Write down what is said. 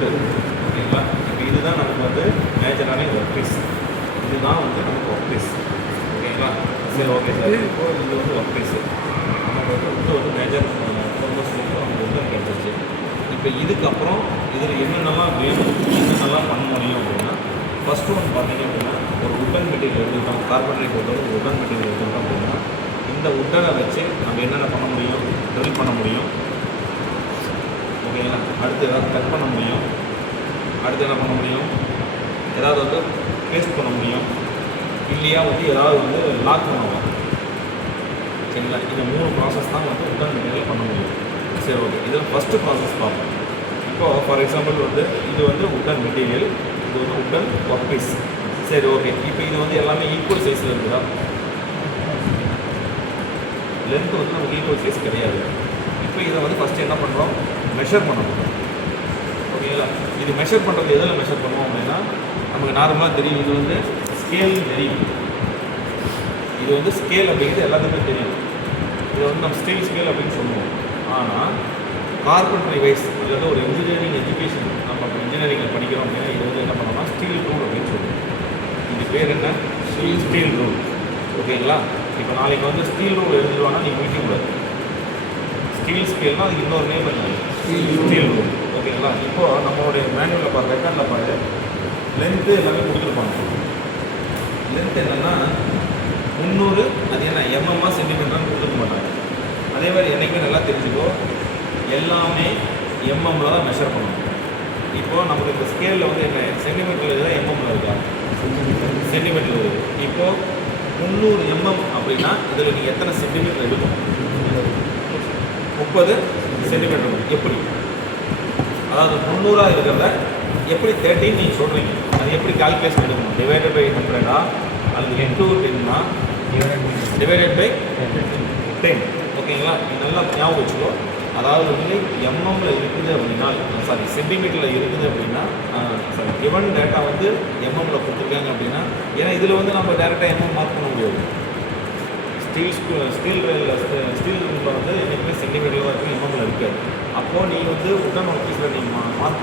உட்டு. ஓகேங்களா? இப்போ இதுதான் நமக்கு வந்து மேஜரான ஒர்க் பீஸ். இதுதான் வந்து நமக்கு ஒர்க் பீஸ். ஓகேங்களா? சரி, ஓகே சார். இப்போ இது வந்து ஒர்க் பீஸு. நமக்கு வந்து உட்டு வந்து மேஜர் ஆல்மோஸ்ட் நமக்கு வந்து கிடச்சிருச்சு. இப்போ இதுக்கப்புறம் இதில் என்னென்னலாம் வேணும், என்னென்னலாம் பண்ண முடியும் அப்படின்னா, ஃபஸ்ட்டு ஒன்று பார்த்தீங்க அப்படின்னா, ஒரு உட்டன் மெட்டீரியல் எடுத்துக்கிட்டோம். கார்பெண்டரை பொறுத்தவரை ஒரு உட்டன் மெட்டீரியல் எடுத்துக்கிட்டோம் அப்படின்னா, இந்த உட்டனை வச்சு நம்ம என்னென்ன பண்ண முடியும், ட்ரில் பண்ண முடியும். ஓகேங்களா? அடுத்து ஏதாவது கட் பண்ண முடியும். அடுத்து என்ன பண்ண முடியும், ஏதாவது வந்து பேஸ்ட் பண்ண முடியும். இல்லையா வந்து ஏதாவது வந்து லாக் பண்ணலாம். சரிங்களா? இந்த 3 ப்ராசஸ் தான் வந்து உட்டன் மெட்டீரியல் பண்ண முடியும். சரி, ஓகே. இதில் ஃபஸ்ட்டு ப்ராசஸ் பார்ப்போம். இப்போது ஃபார் எக்ஸாம்பிள் வந்து இது வந்து உட்டன் மெட்டீரியல், இது வந்து உட்டன் ஒர்க் பீஸ். சரி, ஓகே. இப்போ இது வந்து எல்லாமே ஈக்குவல் சைஸில் இருக்குதா? லென்த் வந்து நமக்கு ஈக்குவல் சைஸ் கிடையாது. இப்போ இதை வந்து ஃபஸ்ட்டு என்ன பண்ணுறோம், மெஷர் பண்ண போகிறோம். ஓகேங்களா? இது மெஷர் பண்ணுறது எதில் மெஷர் பண்ணுவோம் அப்படின்னா, நமக்கு நார்மலாக தெரியும், இது வந்து ஸ்கேல் தெரியும். இது வந்து ஸ்கேல் அப்படிங்கிறது எல்லாத்துக்குமே தெரியும். இதை வந்து நம்ம ஸ்டீல் ஸ்கேல் அப்படின்னு சொல்லுவோம். ஆனால் கார்பெண்டரி வைஸ் இது வந்து ஒரு இன்ஜினியரிங் எஜுகேஷன், நம்ம இன்ஜினியரிங்கில் படிக்கிறோம் அப்படின்னா இது வந்து என்ன பண்ணோம்னா ஸ்டீல் ரூல் அப்படின்னு சொல்லுவோம். இது பேர் என்ன, ஸ்டீல் ரூல். ஓகேங்களா? இப்போ நாளைக்கு வந்து ஸ்டீல் ரூல் எழுதுவாங்கன்னா நீங்கள் முடிக்கக்கூடாது. ஸ்டீல் ஸ்கேல்னால் அதுக்கு இன்னொரு நேம் என்ன, ஸ்டீல் ரூல். ஓகேங்களா? இப்போது நம்மளுடைய மேனுவலில் பாரு, ரெக்கார்டில் பாரு, லென்த்து எல்லாமே கொடுத்துருப்பாங்க. லென்த் என்னென்னா 300, அது என்ன எம்எம்மா சென்டிமீட்டர்னு கொடுத்துக்க மாட்டாங்க. அதே மாதிரி என்றைக்குமே நல்லா தெரிஞ்சுக்கோ, எல்லாமே எம்எம்மில் தான் மெஷர் பண்ணணும். இப்போது நமக்கு இந்த ஸ்கேலில் வந்து என்ன சென்டிமீட்டரில் இருந்தால் எம்எம்மில் இருக்கா, சென்டிமீட்டர் இருக்குது. இப்போது 300 எம்எம் அப்படின்னா இதில் நீங்கள் எத்தனை சென்டிமீட்டர் எடுக்கும், 30 சென்டிமீட்டர். எப்படி, அதாவது 300 இருக்கிறத எப்படி 13 நீங்கள் சொல்கிறீங்க, அது எப்படி கால்குலேஷன் எடுக்கணும், டிவைடட் பை 100 அல்லது 10 டிவைடட் பை 10. ஓகேங்களா? இது நல்லா ஞாபகம் வச்சுக்கோ. அதாவது வந்து எம்எம்மில் இருக்குது அப்படின்னா, சாரி சென்டிமீட்டரில் இருக்குது அப்படின்னா, சாரி கிவன் டேட்டா வந்து எம்எம்மில் கொடுத்துருக்காங்க அப்படின்னா, ஏன்னா இதில் வந்து நம்ம டேரெக்டாக எம்எம் மார்க் பண்ண முடியாது. ஸ்டீல் ரூமில் வந்து என்றைக்குமே சென்டிமீட்டரில் தான் இருக்குது, எம்எம்மில் இருக்காது. அப்போது நீங்கள் வந்து உட்டன் ஒர்க் பீஸில் நீங்கள் மார்க்